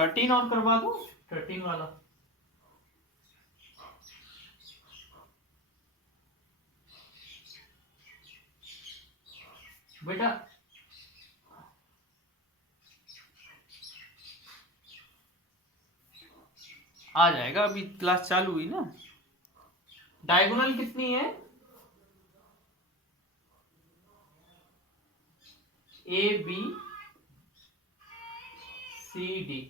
13 और करवा दो, 13 वाला। बेटा आ जाएगा, अभी क्लास चालू हुई ना। डायगोनल कितनी है? A B C D.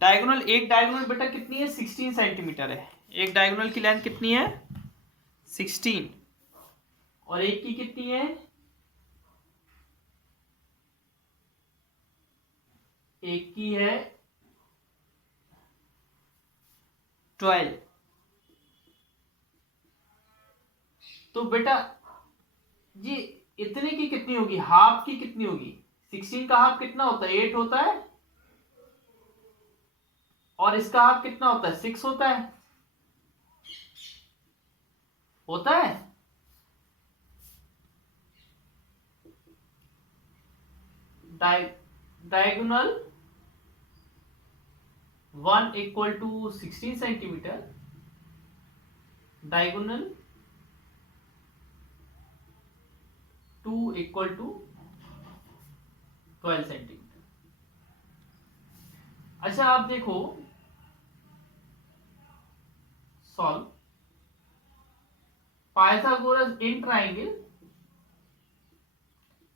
Diagonal, एक डायगोनल बेटा कितनी है? 16 सेंटीमीटर है। एक डायगोनल की लेंथ कितनी है? 16। और एक की कितनी है? एक की है 12। तो बेटा जी इतने की कितनी होगी? हाफ की कितनी होगी? 16 का हाफ कितना होता है? 8 होता है। और इसका हाफ कितना होता है? 6 होता है। होता है। Diagonal 1 equal to 16 centimetre, diagonal 2 equal to 12 centimetre. अच्छा आप देखो, solve Pythagoras in triangle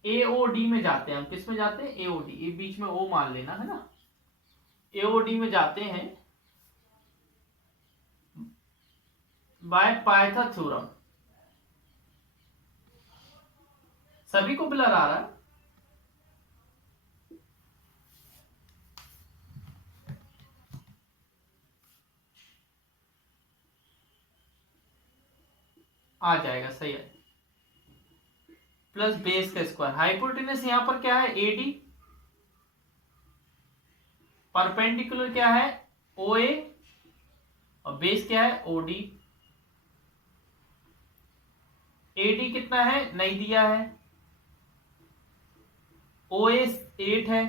AOD में जाते हैं हम। किस में जाते हैं? एओडी। ये बीच में ओ मान लेना है ना। एओडी में जाते हैं बाय पाइथा थ्योरम। सभी को ब्लर आ रहा है? आ जाएगा, सही है। प्लस बेस का स्क्वायर। हाइपोटेनस यहां पर क्या है? एडी। परपेंडिकुलर क्या है? ओए। और बेस क्या है? ओडी। एडी कितना है? नहीं दिया है। ओए 8 है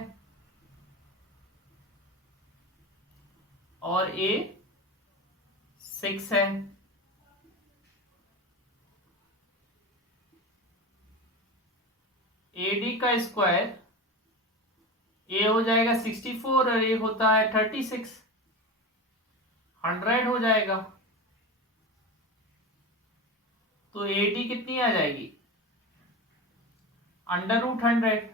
और ए 6 है। एडी का स्क्वायर ए हो जाएगा 64 और ए होता है 36, 100 हो जाएगा। तो एडी कितनी आ जाएगी? √100।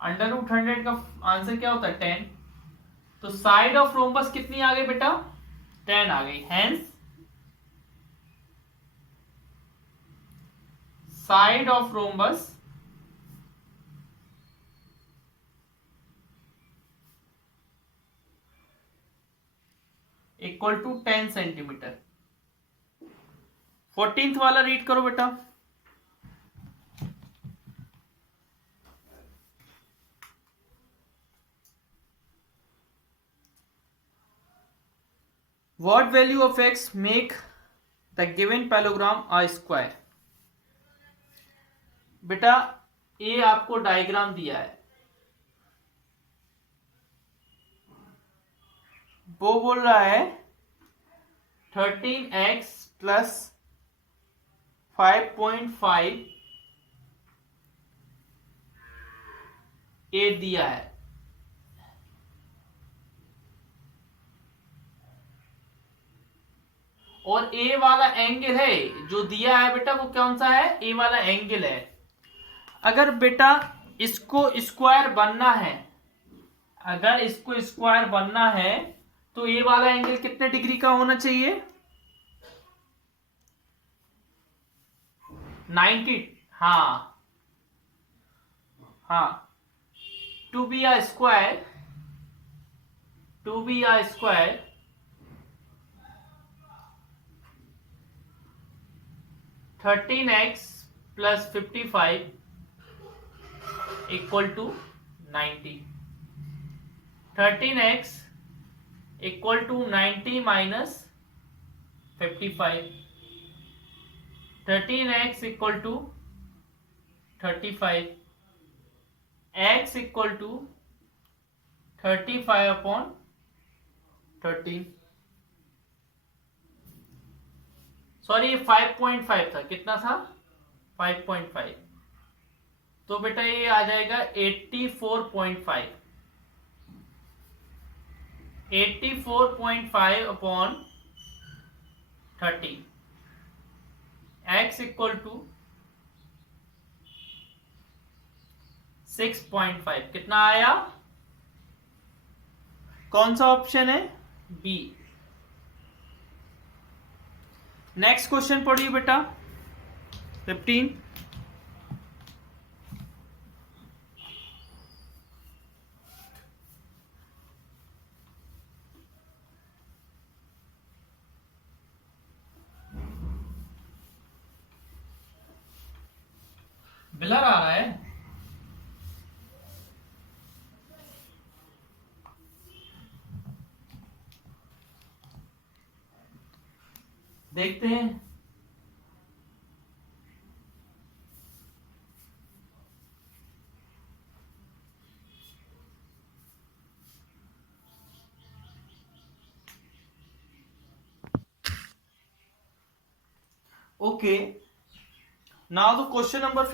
√100 का आंसर क्या होता है? 10। तो साइड ऑफ रोम्बस कितनी आ गई बेटा? 10 आ गई। Hence side of rhombus equal to 10 centimetre. 14th वाला रीड करो बेटा। What value of x make the given parallelogram a square? बेटा ये आपको डायग्राम दिया है, वो बोल रहा है 13x प्लस 5.5 ए दिया है। और ए वाला एंगल है जो दिया है बेटा, वो कौन सा है? ए वाला एंगल है। अगर बेटा इसको स्क्वायर बनना है, अगर इसको स्क्वायर बनना है तो ए वाला एंगल कितने डिग्री का होना चाहिए? 90। हाँ हाँ। To be a square 13x plus 55 equal to 90। 13x equal to 90 minus 55। 13x equal to 35। x equal to 35/13, sorry ये 5.5 था, कितना था 5.5, तो बेटा ये आ जाएगा 84.5, 84.5/30, x इक्वल टू 6.5, कितना आया, कौन सा ऑप्शन है, बी। नेक्स्ट क्वेश्चन पढ़िए बेटा 15। ब्लर आ रहा है, देखते हैं। Okay, now the question number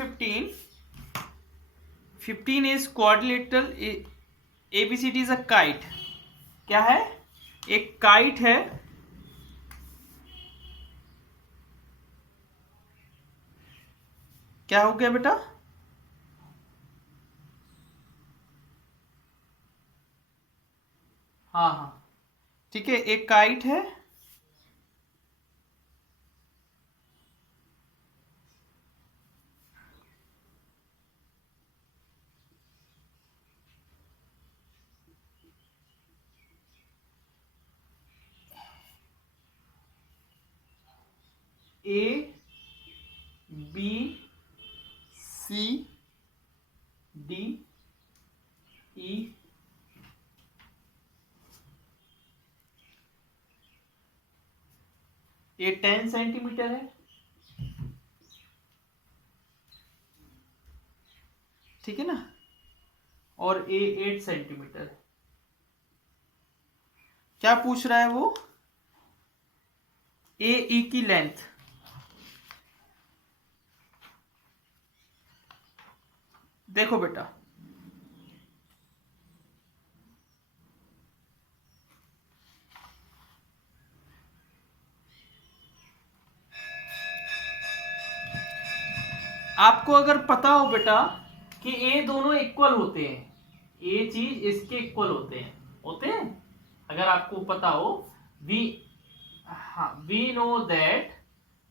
15 is quadrilateral ABCD is a kite. क्या है, एक काइट है, क्या हो गया बेटा, हाँ हाँ ठीक है, एक काइट है, ABCDE, ये 10 सेंटीमीटर है, ठीक है ना, और ए 8 सेंटीमीटर है। क्या पूछ रहा है वो, AE की लेंथ, देखो बेटा आपको अगर पता हो बेटा कि ये दोनों इक्वल होते हैं, ये चीज इसके इक्वल होते हैं, अगर आपको पता हो, वी नो दैट,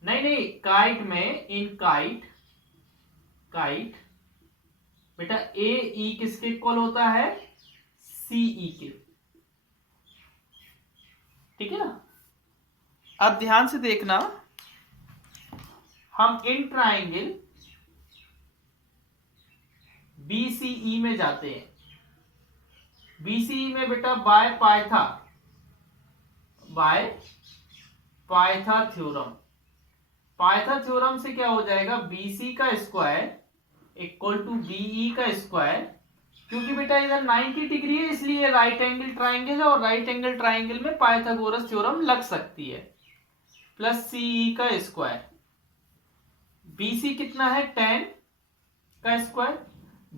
नहीं काइट में, इन काइट बेटा AE किसके इक्वल होता है, CE के, ठीक है ना। अब ध्यान से देखना, हम इन ट्राइंगल BCE में जाते हैं, BCE में बेटा बाय पाइथा थ्योरम से क्या हो जाएगा, BC का स्क्वायर इक्वल टू BE का स्क्वायर, क्योंकि बेटा इधर 90 डिग्री है इसलिए राइट एंगल ट्राइंगल है, और राइट एंगल ट्राइंगल में पाइथागोरस थ्योरम लग सकती है, प्लस CE का स्क्वायर, BC कितना है 10 का स्क्वायर,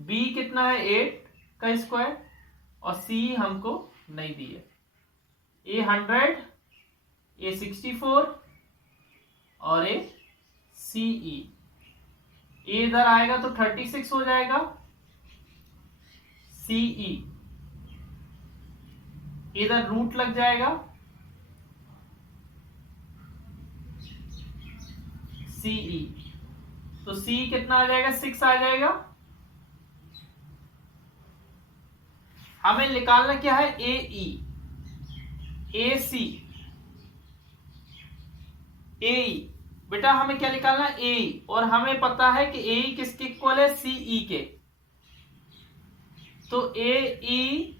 B कितना है 8 का स्क्वायर, और C हमको नहीं दी है, A 100, A 64 और A CE, A इधर आएगा तो 36 हो जाएगा, CE इधर रूट लग जाएगा, CE तो C कितना आ जाएगा, 6 आ जाएगा। हमें निकालना क्या है, AE, AC, AE, बेटा हमें क्या निकालना, AE, और हमें पता है कि AE किसके इक्वल है, CE के, तो AE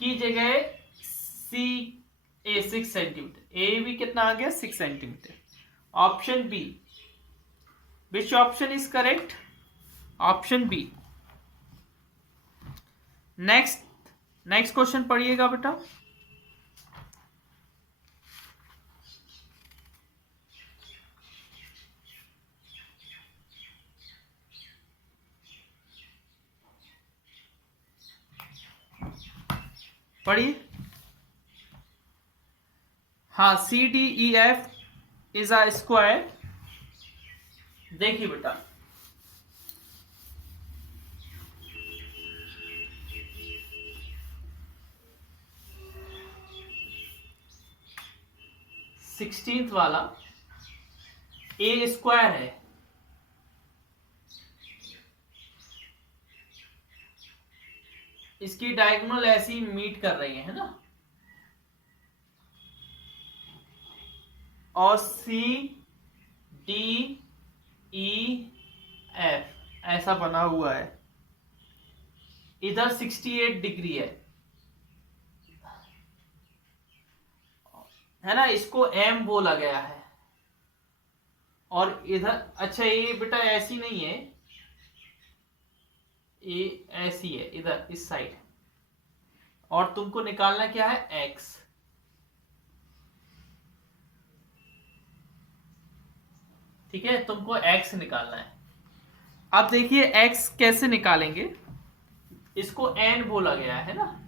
की जगह CA 6 सेंटीमीटर, AE भी कितना आ गया, 6 centimetre. Option B, which option is correct, option B. Next next question पढ़िएगा बेटा। पढ़िए। हाँ, CDEF इज अ स्क्वायर। देखिए बेटा, सिक्सटींथ वाला ए स्क्वायर है, इसकी डायगोनल ऐसी मीट कर रही है ना, और CDEF ऐसा बना हुआ है, इधर 68 डिग्री है ना, इसको M बोला गया है। और इधर अच्छा, ये बेटा ऐसी नहीं है, ये ऐसी है इधर इस साइड, और तुमको निकालना क्या है, X। ठीक है, तुमको X निकालना है। अब देखिए X कैसे निकालेंगे, इसको N बोला गया है ना,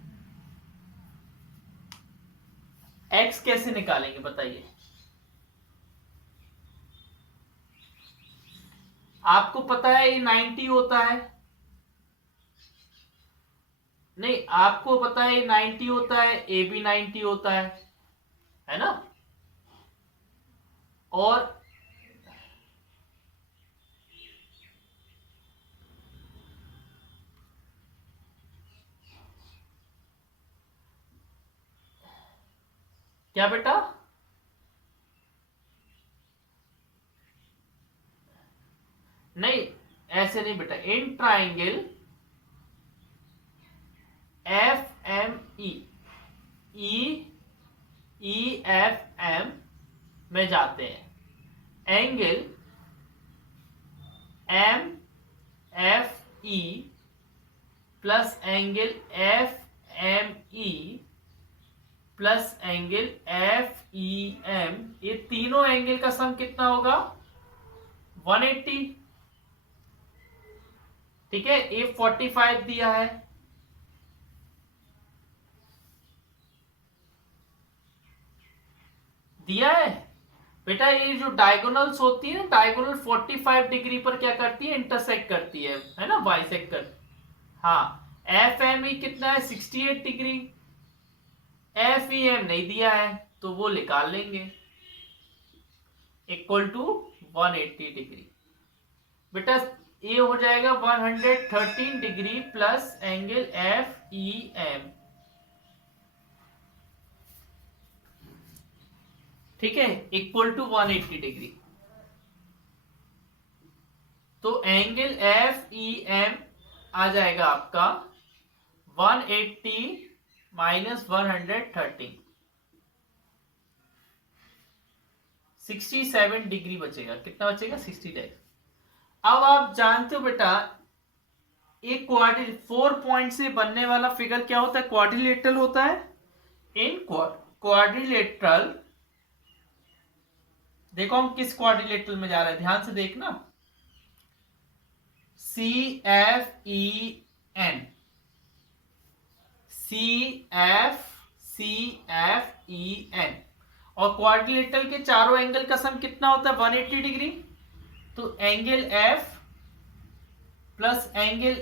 X कैसे निकालेंगे बताइए। आपको पता है ये 90 होता है, नहीं आपको पता है ये 90 होता है, ए भी 90 होता है ना। और क्या बेटा, नहीं ऐसे नहीं बेटा, इन ट्राइंगल FME EFM में जाते हैं, angle MFE plus angle FME plus angle FEM, ये तीनों एंगल का सम कितना होगा, 180। ठीक है, ये 45 दिया है, दिया है बेटा। ये जो डायगोनल्स होती है ना, डायगोनल 45 डिग्री पर क्या करती है, इंटरसेक्ट करती है ना, बाइसेक्ट करती। हाँ, FME कितना है, 68 डिग्री। FEM नहीं दिया है तो वो निकाल लेंगे, इक्वल टू 180 डिग्री। बेटा ये हो जाएगा 113 डिग्री प्लस एंगल FEM। ठीक है, इक्वल टू 180 डिग्री। तो एंगल FEM आ जाएगा आपका 180 माइनस 113, 67 डिग्री बचेगा। कितना बचेगा, 60 डिग्री। अब आप जानते हो बेटा, एक फोर पॉइंट से बनने वाला फिगर क्या होता है, क्वाड्रिलेटरल होता है। इन क्वाड्रिलेटरल, देखो हम किस क्वाड्रिलेटरल में जा रहे हैं, ध्यान से देखना, CFEN, CFEN। और क्वाड्रिलेटरल के चारों एंगल का सम कितना होता है, 180 डिग्री। तो angle F plus angle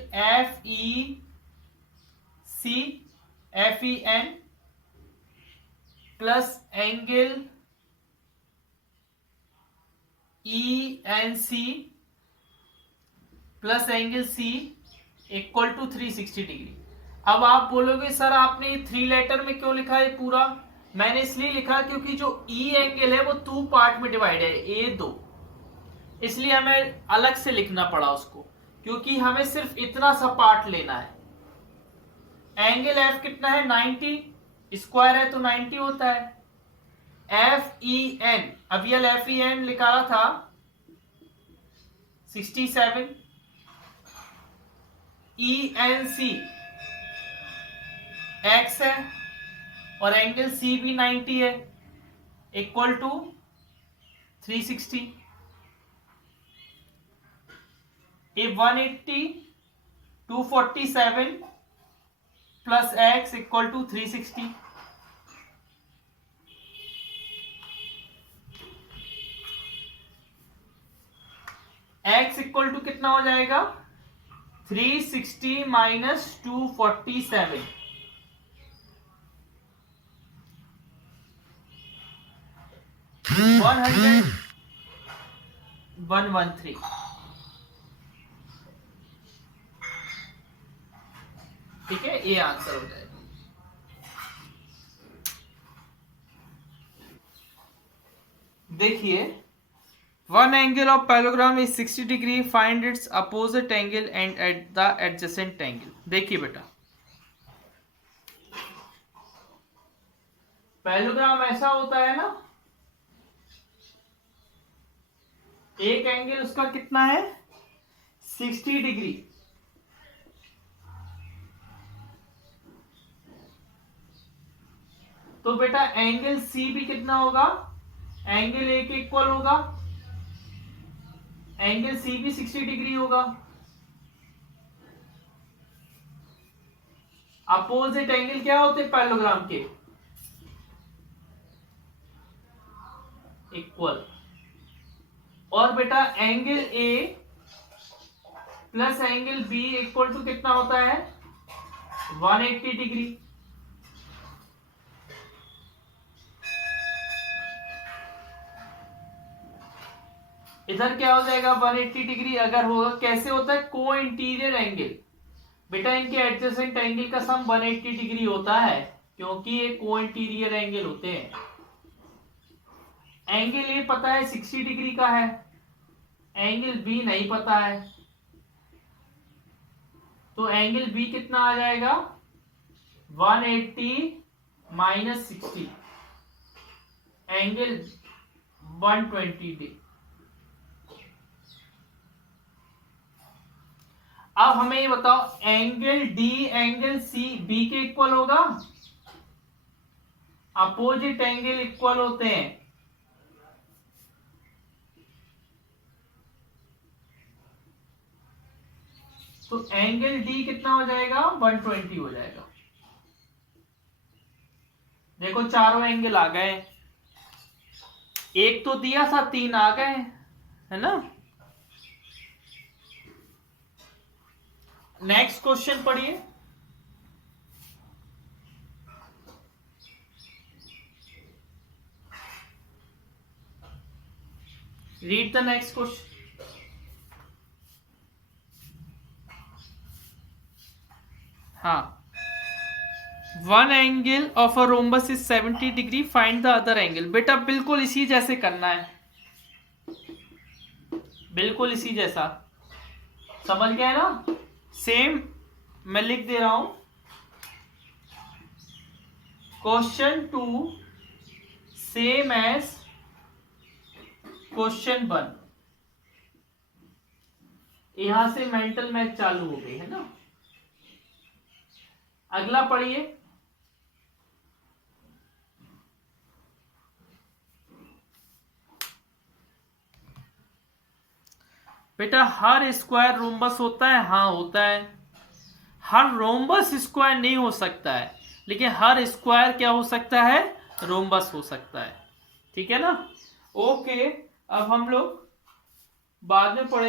FEN plus angle ENC plus angle C equal to 360 degree. अब आप बोलोगे सर आपने 3 लेटर में क्यों लिखा है पूरा, मैंने इसलिए लिखा क्योंकि जो E एंगल है वो 2 पार्ट में डिवाइड है, A2, इसलिए हमें अलग से लिखना पड़ा उसको, क्योंकि हमें सिर्फ इतना सा पार्ट लेना है। एंगल F कितना है, 90, स्क्वायर है तो 90 होता है। FEN, अब ये FEN निकाला था 67, ENC x है और एंगल सी भी 90 है, equal to 360। A 180 247 plus x equal to 360। x equal to कितना हो जाएगा? 360 माइनस 247, 113। ठीक है, ये आंसर हो जाएगा। देखिए, one angle of parallelogram is 60 degree, find its opposite angle and at the adjacent angle. देखिए बेटा, पैरेललोग्राम ऐसा होता है ना, एक एंगल उसका कितना है? 60 डिग्री। तो बेटा एंगल सी भी कितना होगा? एंगल ए के इक्वल होगा, एंगल सी भी 60 डिग्री होगा। अपोजिट एंगल क्या होते हैं पैरेललोग्राम के? इक्वल। और बेटा angle A plus angle B equal to कितना होता है? 180 डिग्री। इधर क्या हो जाएगा? 180 डिग्री। अगर होगा, कैसे होता है? को इंटीरियर एंगल। बेटा इनके एडजेसेंट एंगल का सम 180 डिग्री होता है, क्योंकि ये को इंटीरियर एंगल होते हैं। एंगल ए पता है 60 डिग्री का है, एंगल बी नहीं पता है, तो एंगल बी कितना आ जाएगा? 180 माइनस 60, एंगल 120 डिग्री। अब हमें ये बताओ, angle D angle C B के इक्वल होगा? अपोजिट एंगल इक्वल होते हैं, तो एंगल डी कितना हो जाएगा? 120 हो जाएगा। देखो चारों एंगल आ गए, एक तो दिया था, 3 आ गए, है ना। नेक्स्ट क्वेश्चन पढ़िए। Read the next question. हाँ, one angle of a rhombus is 70 degree, find the other angle. बेटा बिल्कुल इसी जैसे करना है, बिल्कुल इसी जैसा, समझ गए ना। सेम मैं लिख दे रहा हूं, क्वेश्चन 2 सेम एज क्वेश्चन 1। यहां से मेंटल मैथ चालू हो गई है ना। अगला पढ़िए। बेटा हर स्क्वायर रोम्बस होता है? हाँ होता है। हर रोम्बस स्क्वायर नहीं हो सकता है, लेकिन हर स्क्वायर क्या हो सकता है? रोम्बस हो सकता है। ठीक है ना। ओके, अब हम लोग बाद में पढ़ेंगे।